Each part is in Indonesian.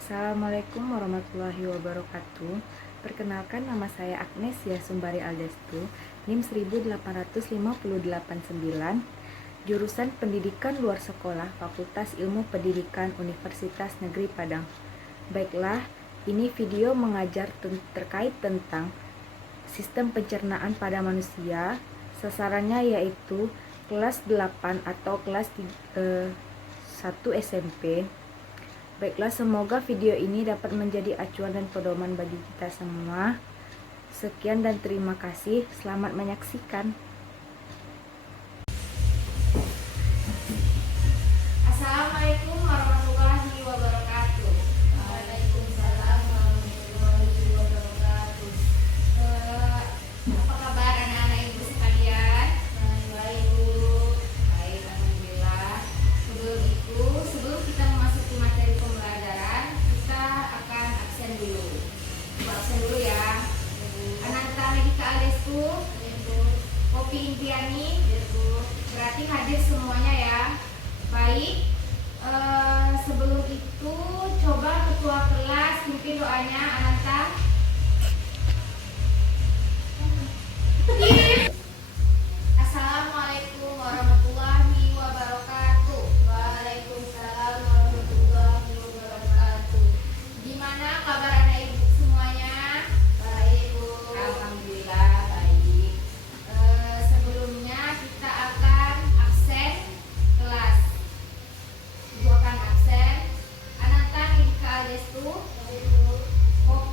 Assalamualaikum warahmatullahi wabarakatuh. Perkenalkan, nama saya Agnes Yasumbari Aldestu, NIM 18589, jurusan Pendidikan Luar Sekolah, Fakultas Ilmu Pendidikan Universitas Negeri Padang. Baiklah, ini video mengajar terkait tentang sistem pencernaan pada manusia. Sasarannya yaitu kelas 8 atau kelas 1 SMP. Baiklah, semoga video ini dapat menjadi acuan dan pedoman bagi kita semua. Sekian dan terima kasih. Selamat menyaksikan. Assalamualaikum warahmatullahi wabarakatuh. Waalaikumsalam warahmatullahi wabarakatuh. Apa kabar anak-anak ibu sekalian? Baik bu. Baik, alhamdulillah. Sebelum kita memasuki materi pembelajaran, kita akan absen dulu. Absen dulu ya. Ananta Medika Aldestu, Kopi Impiani, berarti hadir semuanya ya. Baik, sebelum itu coba ketua kelas pimpin doanya Ananta. Assalamualaikum warahmatullahi wabarakatuh. Waalaikumsalam warahmatullahi wabarakatuh. Gimana kabar anak ibu semuanya? Baik bu. Alhamdulillah baik. Sebelumnya kita akan absen kelas. Ibu akan absen. Ananta Medika Aldestu, Kopi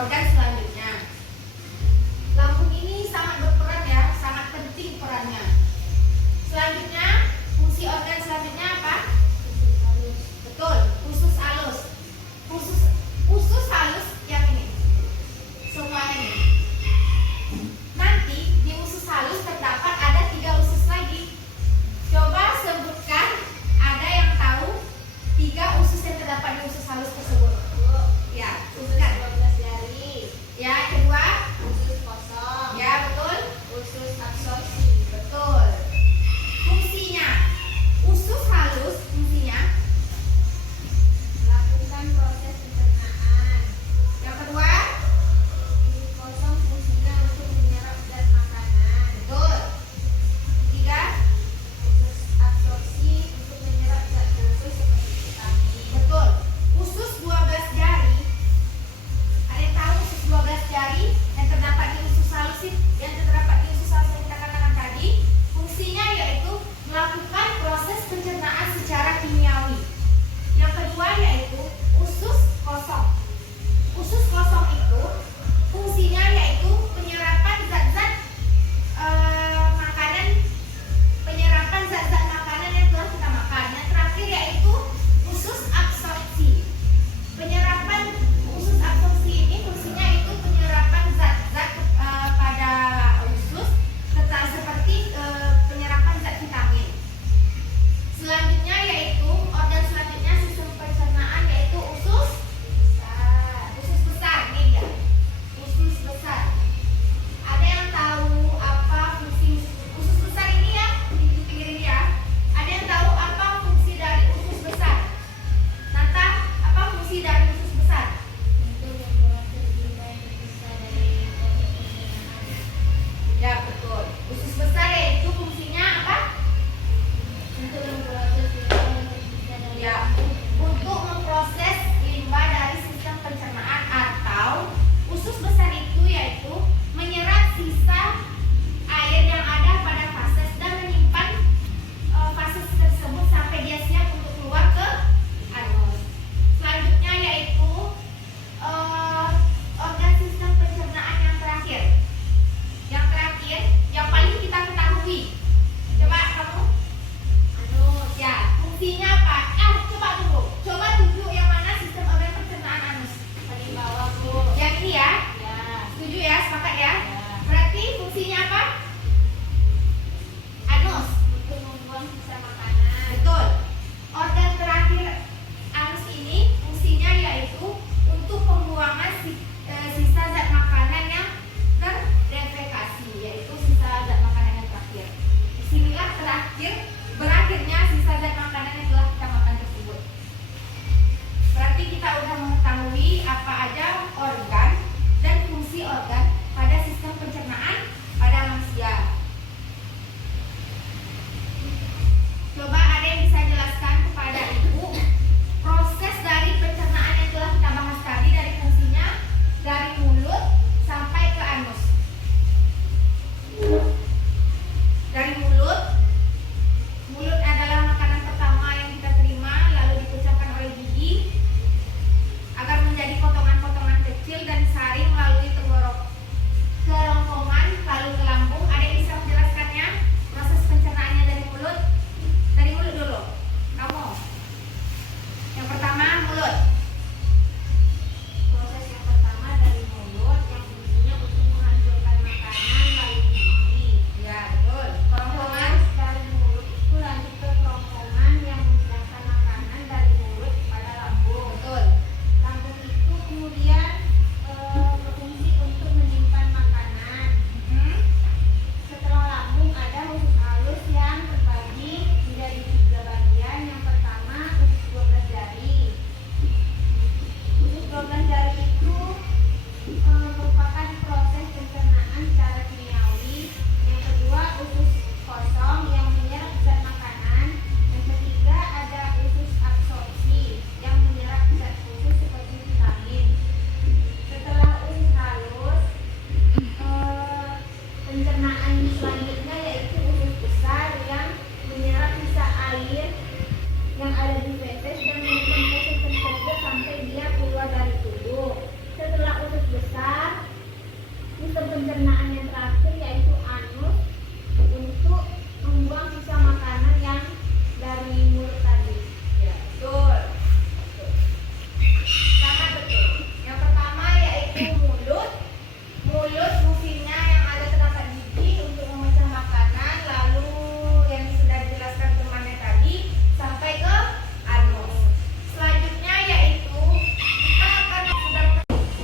organ selanjutnya. Lambung ini sangat berperan ya, sangat penting perannya. Selanjutnya, fungsi organ selanjutnya apa? Betul, usus halus. Usus halus yang ini. Semuanya ini. Nanti di usus halus terdapat ada 3 usus lagi. Coba sebutkan, ada yang tahu 3 usus yang terdapat di usus halus tersebut? Ya, sebutkan. 12 jari. Ya, kedua. Usus kosong. Ya, betul. Usus absorpsi. Betul. Fungsinya, usus halus fungsinya Melakukan proses pencernaan. yang kedua. Usus kosong fungsinya untuk menyerap zat makanan. Betul. Tiga. Usus absorpsi untuk menyerap zat khusus seperti vitamin. Betul. Usus 12 jari. Ada yang tahu usus 12 jari yang terdapat di usus halus yang terdapat di usus halus yang kita katakan tadi, fungsinya yaitu melakukan proses pencernaan secara kimiawi. Yang kedua yaitu usus kosong. Usus kosong itu fungsinya yaitu penyerapan zat-zat makanan, penyerapan zat-zat makanan yang telah kita makan. Yang terakhir yaitu usus absorpsi. Penyerapan usus absorpsi ini fungsinya itu penyerapan zat-zat pada sistem pencernaan yang terakhir yaitu anus untuk membuang sisa makanan yang dari mulut tadi. Ya, betul. Sangat betul. Yang pertama yaitu mulut. Mulut fungsinya yang ada terdapat gigi untuk memecah makanan, lalu yang sudah dijelaskan temannya tadi sampai ke anus. Selanjutnya yaitu kita akan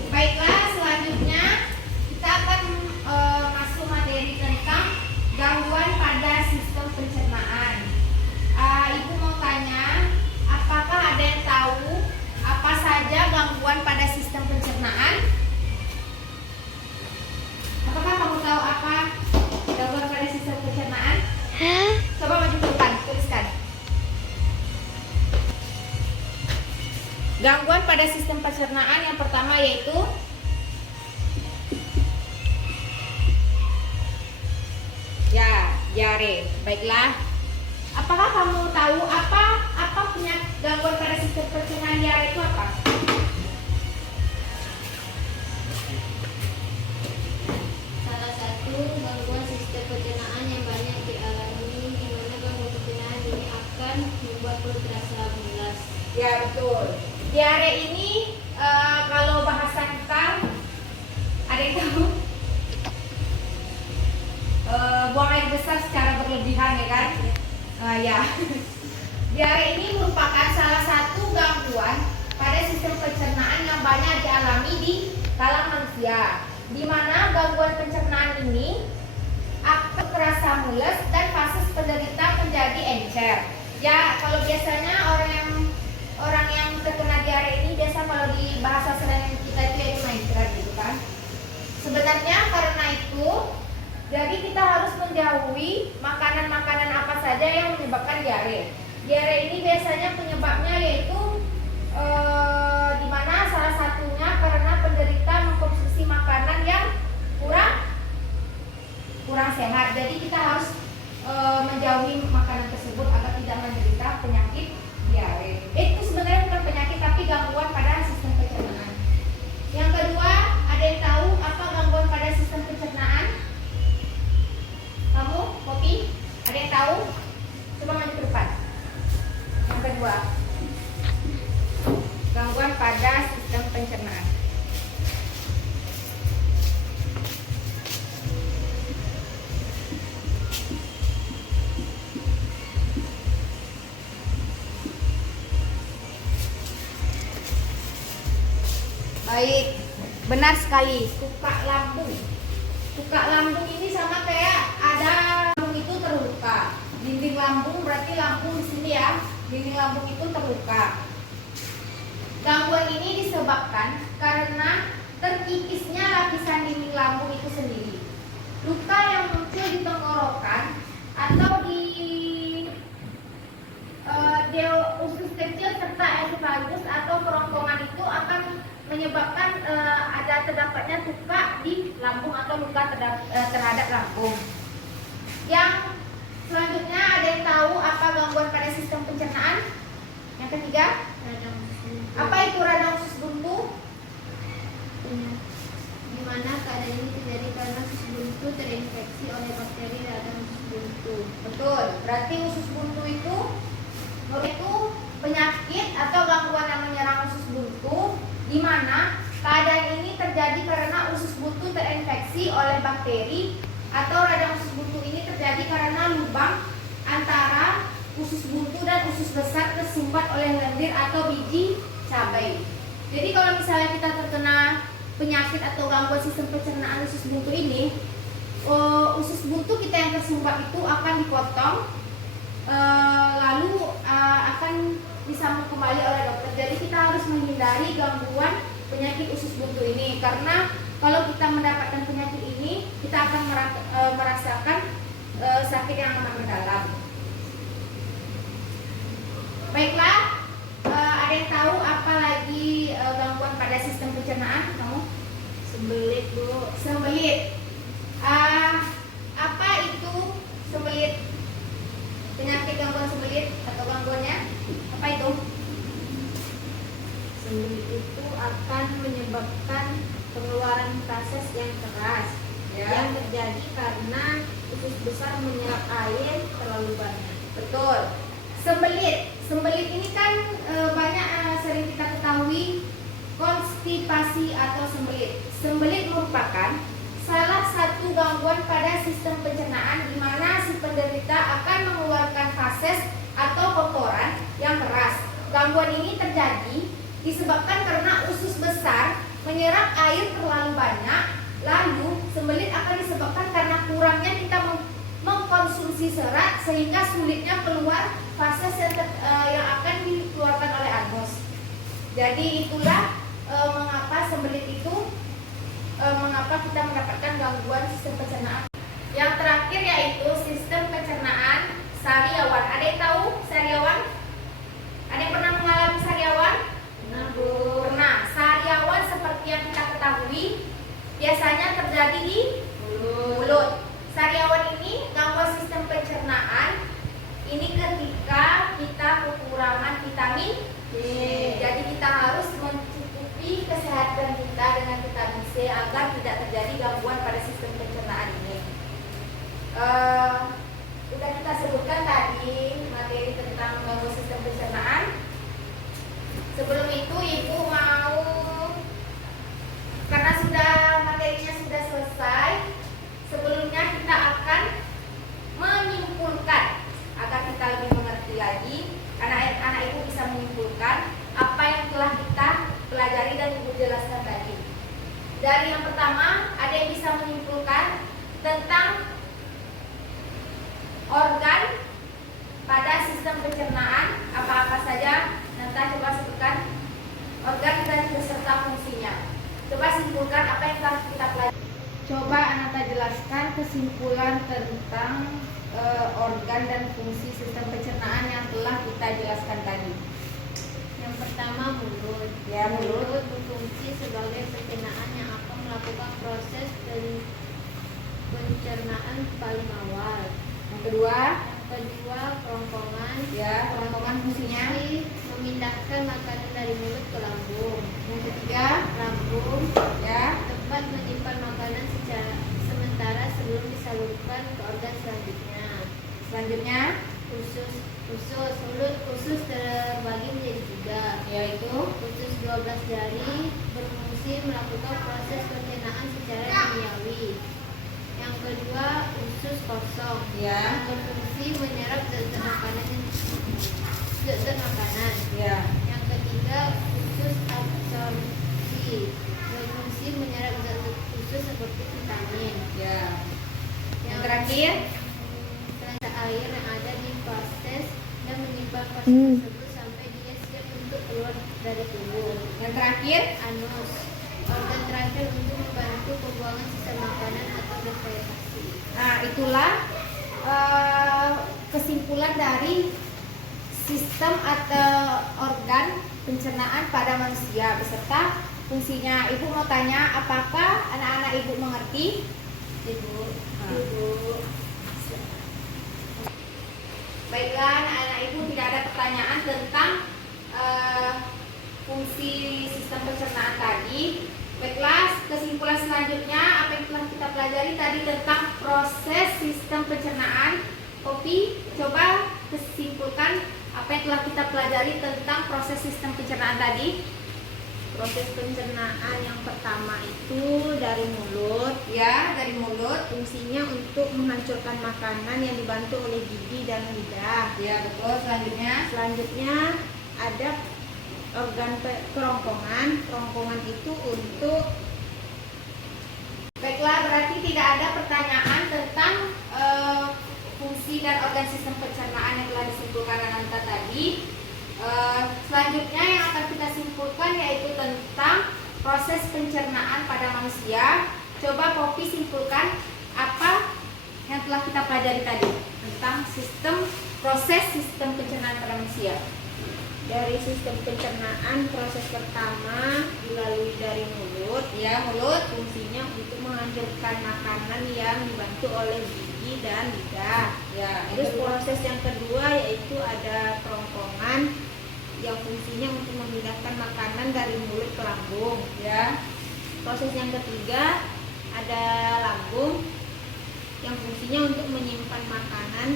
baiklah, selanjutnya kita akan masuk materi tentang gangguan pada sistem pencernaan. Ibu mau tanya, apakah ada yang tahu apa saja gangguan pada sistem pencernaan? Apakah kamu tahu apa gangguan pada sistem pencernaan? Coba maju ke depan, tuliskan. Gangguan pada sistem pencernaan yang pertama yaitu ya, diare. Baiklah. Apakah kamu tahu apa penyakit gangguan pada sistem pencernaan diare itu apa? Salah satu gangguan sistem pencernaan yang banyak dialami di mana gangguan pencernaan ini akan membuat perut terasa mulas. Ya, betul. Diare ini kalau bahasa kita ada yang tahu? Buang air besar secara berlebihan, ya kan? Ya. Diare ini merupakan salah satu gangguan pada sistem pencernaan yang banyak dialami di kalangan manusia, di mana gangguan pencernaan ini akan terasa mules dan fase penderita menjadi encer. Ya, kalau biasanya orang yang terkena diare ini biasa kalau di bahasa slang kita itu yaitu maigrat gitu kan. Sebenarnya karena itu, jadi kita harus menjauhi makanan-makanan apa saja yang menyebabkan diare. Diare ini biasanya penyebabnya yaitu di mana salah satunya karena penderita mengkonsumsi makanan yang kurang sehat. Jadi kita harus menjauhi makanan tersebut agar tidak menderita penyakit diare. Itu sebenarnya bukan penyakit tapi gangguan pada sistem pencernaan. Yang kedua, ada yang tahu apa gangguan pada sistem pencernaan? Kamu, Poppy, ada yang tahu? Coba maju ke depan. Yang kedua, gangguan pada sistem pencernaan. Baik, benar sekali. Tukak lambung. Tukak lambung ini sama kayak ada lambung itu terluka. Dinding lambung berarti lambung di sini ya. Dinding lambung itu terluka. Gangguan ini disebabkan karena terkipisnya lapisan dinding lambung itu sendiri. Luka yang muncul di tenggorokan atau di usus kecil serta esophagus atau kerongkongan itu akan menyebabkan terdapatnya tukak di lambung atau luka terhadap lambung. Yang selanjutnya, ada yang tahu apa gangguan pada sistem pencernaan? Yang ketiga, apa itu radang usus buntu? Di mana keadaan ini terjadi karena usus buntu terinfeksi oleh bakteri radang usus buntu. Betul. Berarti usus buntu itu penyakit atau gangguan yang menyerang usus buntu, di mana keadaan ini terjadi karena usus buntu terinfeksi oleh bakteri atau radang usus buntu ini terjadi karena lubang antara usus buntu dan usus besar tersumbat oleh lendir atau biji cabai. Jadi kalau misalnya kita terkena penyakit atau gangguan sistem pencernaan usus buntu ini, usus buntu kita yang tersumbat itu akan dipotong, lalu akan disambung kembali oleh dokter. Jadi kita harus menghindari gangguan penyakit usus buntu ini, karena kalau kita mendapatkan penyakit ini kita akan merasakan sakit yang amat mendalam. Baiklah, ada yang tahu apa lagi gangguan pada sistem pencernaan? Kamu? Sembelit, Bu. Sembelit. Apa itu sembelit? Penyakit gangguan sembelit atau gangguannya apa itu? Sembelit itu akan menyebabkan pengeluaran feses yang keras. Ya. yang terjadi karena usus besar menyerap air terlalu banyak. Betul. Sembelit ini kan banyak sering kita ketahui konstipasi atau sembelit. Sembelit merupakan salah satu gangguan pada sistem pencernaan di mana si penderita akan mengeluarkan fases atau kotoran yang keras. Gangguan ini terjadi disebabkan karena usus besar menyerap air terlalu banyak. Lalu sembelit akan disebabkan karena kurangnya kita mengkonsumsi serat sehingga sulitnya keluar fases yang akan dikeluarkan oleh anus. Jadi itulah mengapa sembelit itu mengapa kita mendapatkan gangguan sistem pencernaan. Yang terakhir yaitu sistem pencernaan sariawan. Ada yang tahu sariawan? Ada yang pernah mengalami sariawan? Pernah. Sariawan seperti yang kita ketahui biasanya terjadi di mulut. Sariawan ini gangguan sistem pencernaan ini ketika kita kekurangan vitamin D. Jadi kita harus mencukupi kesehatan kita dengan vitamin C agar tidak terjadi gangguan pada sistem pencernaan ini. Sudah kita sebutkan tadi materi tentang gangguan sistem pencernaan. Sebelum itu ibu mau, karena materinya sudah selesai, sebelumnya kita akan menyimpulkan agar kita lebih mengerti lagi. Anak-anak ibu bisa menyimpulkan apa yang telah kita pelajari dan ibu jelaskan tadi. Dari yang pertama, ada yang bisa menyimpulkan tentang organ pada sistem pencernaan apa-apa saja. Nanti coba sebutkan organ dan beserta fungsinya. Coba simpulkan apa yang telah kita pelajari. Coba Ananta jelaskan kesimpulan tentang organ dan fungsi sistem pencernaan yang telah kita jelaskan tadi. Yang pertama mulut. Ya, mulut. Berfungsi sebagai pencernaan yang akan melakukan proses pencernaan paling awal. Yang kedua, kerongkongan. ya, kerongkongan fungsinya. Memindahkan makanan dari mulut ke lambung. Yang ketiga, Lambung ya, tempat menyimpan makanan secara sementara sebelum disalurkan ke organ selanjutnya, mulut usus terbagi menjadi 3, yaitu usus 12 jari berfungsi melakukan proses pencernaan secara kimiawi. Yang kedua, usus kosong ya, yang berfungsi menyerap zat-zat makanan. ya, Yang ketiga, usus absorpsi berfungsi menyerap zat-zat khusus seperti vitamin. ya. Yang terakhir, Air yang ada di fases dan menyimpan fases tersebut sampai dia siap untuk keluar dari tubuh. yang terakhir, Anus, organ terakhir untuk membantu pembuangan sisa makanan atau defekasi. nah itulah kesimpulan dari sistem atau organ pencernaan pada manusia beserta fungsinya. Ibu mau tanya, apakah anak-anak ibu mengerti? Ibu. Baiklah, anak-anak ibu, tidak ada pertanyaan tentang fungsi sistem pencernaan tadi. Baiklah, kesimpulan selanjutnya apa yang telah kita pelajari tadi tentang proses sistem pencernaan. Kopi, coba kesimpulkan apa yang telah kita pelajari tentang proses sistem pencernaan tadi. Proses pencernaan yang pertama itu dari mulut. Ya, dari mulut. Fungsinya untuk menghancurkan makanan yang dibantu oleh gigi dan lidah. Ya, betul. Selanjutnya ada organ kerongkongan. Kerongkongan itu untuk Baiklah, berarti tidak ada pertanyaan tentang fungsi dan organ sistem pencernaan yang telah disimpulkan Ananta tadi. Selanjutnya yang akan kita simpulkan yaitu tentang proses pencernaan pada manusia. Coba Poppy simpulkan apa yang telah kita pelajari tadi tentang proses sistem pencernaan pada manusia. dari sistem pencernaan. Proses pertama dilalui dari mulut. Ya, mulut. Fungsinya untuk menghancurkan makanan yang dibantu oleh gigi dan lidah. Ya, Terus proses yang kedua yaitu ada kerongkongan yang fungsinya untuk memindahkan makanan dari mulut ke lambung. ya, Proses yang ketiga ada lambung yang fungsinya untuk menyimpan makanan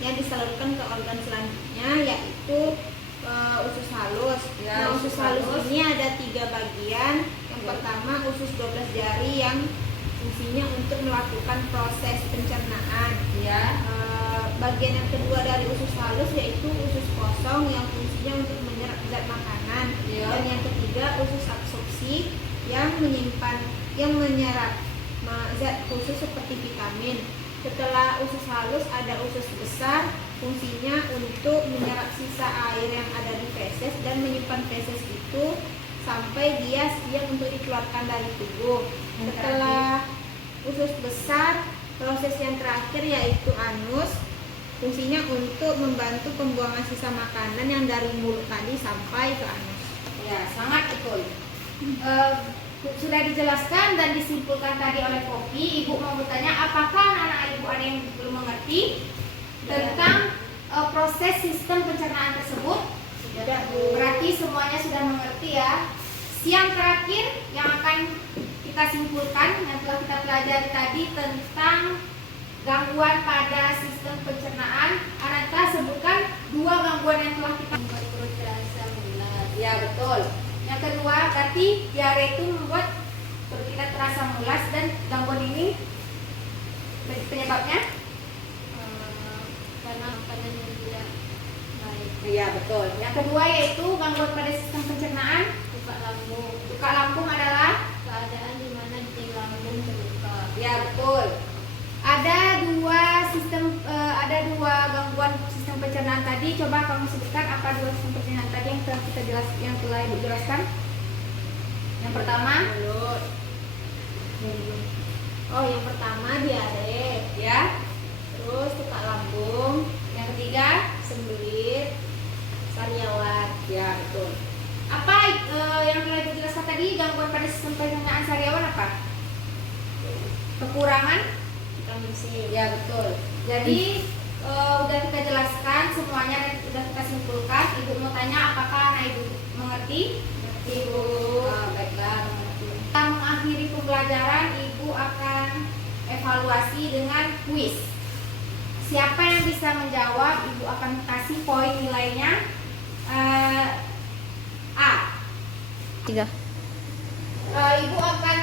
yang disalurkan ke organ selanjutnya, yaitu usus halus. Ya, Nah, usus usus halus halus. ini ada 3 bagian. Yang pertama usus 12 jari yang fungsinya untuk melakukan proses pencernaan. Ya. Bagian yang kedua dari usus halus yaitu usus kosong yang fungsinya untuk menyerap zat makanan. Ya. Dan yang ketiga usus absorpsi yang menyerap zat khusus seperti vitamin. Setelah usus halus ada usus besar, fungsinya untuk menyerap sisa air yang ada di feses dan menyimpan feses itu sampai dia siap untuk dikeluarkan dari tubuh. Setelah usus besar, proses yang terakhir yaitu anus, fungsinya untuk membantu pembuangan sisa makanan yang dari mulut tadi sampai ke anus. Ya, sangat betul. Sudah dijelaskan dan disimpulkan tadi oleh Poppy. Ibu mau bertanya, apakah anak-anak ibu ada yang belum mengerti tentang proses sistem pencernaan tersebut? Sudah, Bu. Berarti semuanya sudah mengerti ya. Yang terakhir yang akan kita simpulkan yang telah kita pelajari tadi tentang gangguan pada sistem pencernaan. Ananta sebutkan 2 gangguan yang telah kita Membuat perut terasa mulas. Ya betul. Yang kedua berarti diare itu membuat perut kita terasa mulas, dan gangguan ini penyebabnya? Karena makanan yang tidak baik. Iya betul. Yang kedua yaitu gangguan pada sistem pencernaan. Luka lambung. Luka lambung adalah? Keadaan di mana dinding lambung terluka. Ya betul. Ada dua gangguan sistem pencernaan tadi. Coba kamu sebutkan apa 2 sistem pencernaan tadi yang telah Ibu jelaskan. Yang pertama, Mulut. Oh, yang pertama diare, ya. terus luka lambung, Yang ketiga, sembelit, sariawan. ya betul. Apa yang telah dijelaskan tadi gangguan pada sistem pencernaan sariawan apa? Kekurangan? Vitamin C. Ya betul. Jadi udah kita jelaskan semuanya dan sudah kita simpulkan. Ibu mau tanya apakah anak ibu mengerti? Ibu. Baiklah, mengerti. Kita mengakhiri pembelajaran, ibu akan evaluasi dengan kuis. Siapa yang bisa menjawab, ibu akan kasih poin nilainya. A. 3. Ibu akan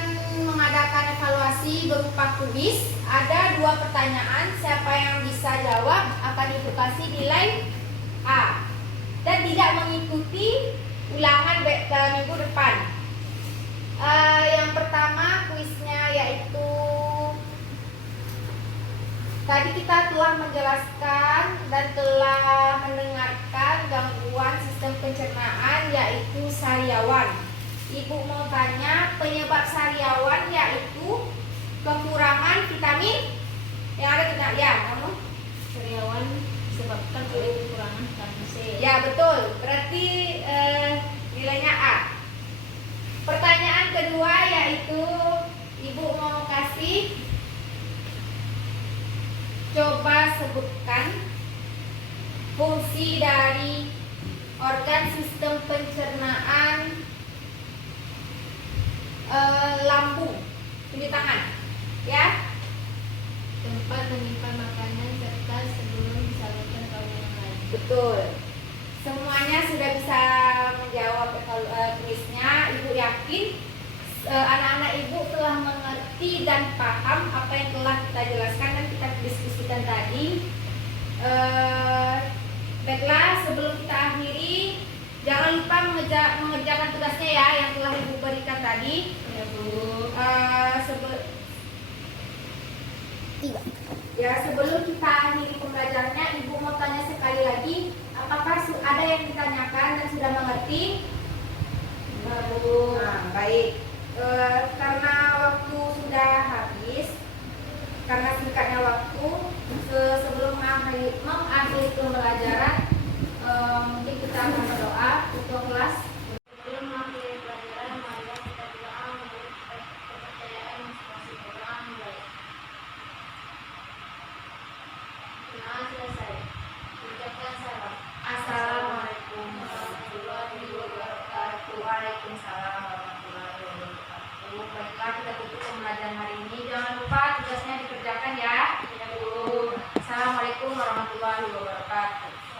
mengadakan evaluasi berupa kuis. Ada 2 pertanyaan. Siapa yang bisa jawab akan ibu kasih nilai A, dan tidak mengikuti ulangan minggu depan. Yang pertama kuisnya yaitu tadi kita telah menjelaskan dan telah mendengarkan gangguan sistem pencernaan yaitu sariawan. Ibu mau tanya penyebab sariawan yaitu kekurangan vitamin yang ada tidak ya, kamu? Sariawan disebabkan oleh kekurangan vitamin C. Ya betul. Berarti nilainya A. Pertanyaan kedua yaitu ibu mau kasih, coba sebutkan fungsi dari organ sistem pencernaan lambung, tunjuk tangan, ya. Tempat menyimpan makanan serta sebelum disalurkan ke organ lain. Betul. Semuanya sudah bisa menjawab kuisnya. Ibu yakin anak-anak ibu telah mengerti dan paham apa yang telah kita jelaskan dan kita diskusikan tadi. Baiklah, sebelum kita akhiri, jangan lupa mengerjakan tugasnya ya yang telah ibu berikan tadi. Ya, Bu. Sebelum kita akhiri pembelajarannya, ibu mau tanya sekali lagi, apakah ada yang ditanyakan dan sudah mengerti? Bu. Nah, baik. Karena waktu sudah habis, karena singkatnya waktu, sebelum mengakhiri pembelajaran, mungkin kita akan berdoa untuk kelas. Sebelum mengakhiri pelajaran, marilah kita berdoa menurut kepercayaan masing-masing orang. Baik. Nah, selesai. Ucapkan salam. Assalamualaikum warahmatullahi wabarakatuh. Waalaikumsalam warahmatullahi wabarakatuh. Baiklah, kita tutup pembelajaran hari ini. Jangan lupa tugasnya dikerjakan ya. warahmatullahi wabarakatuh.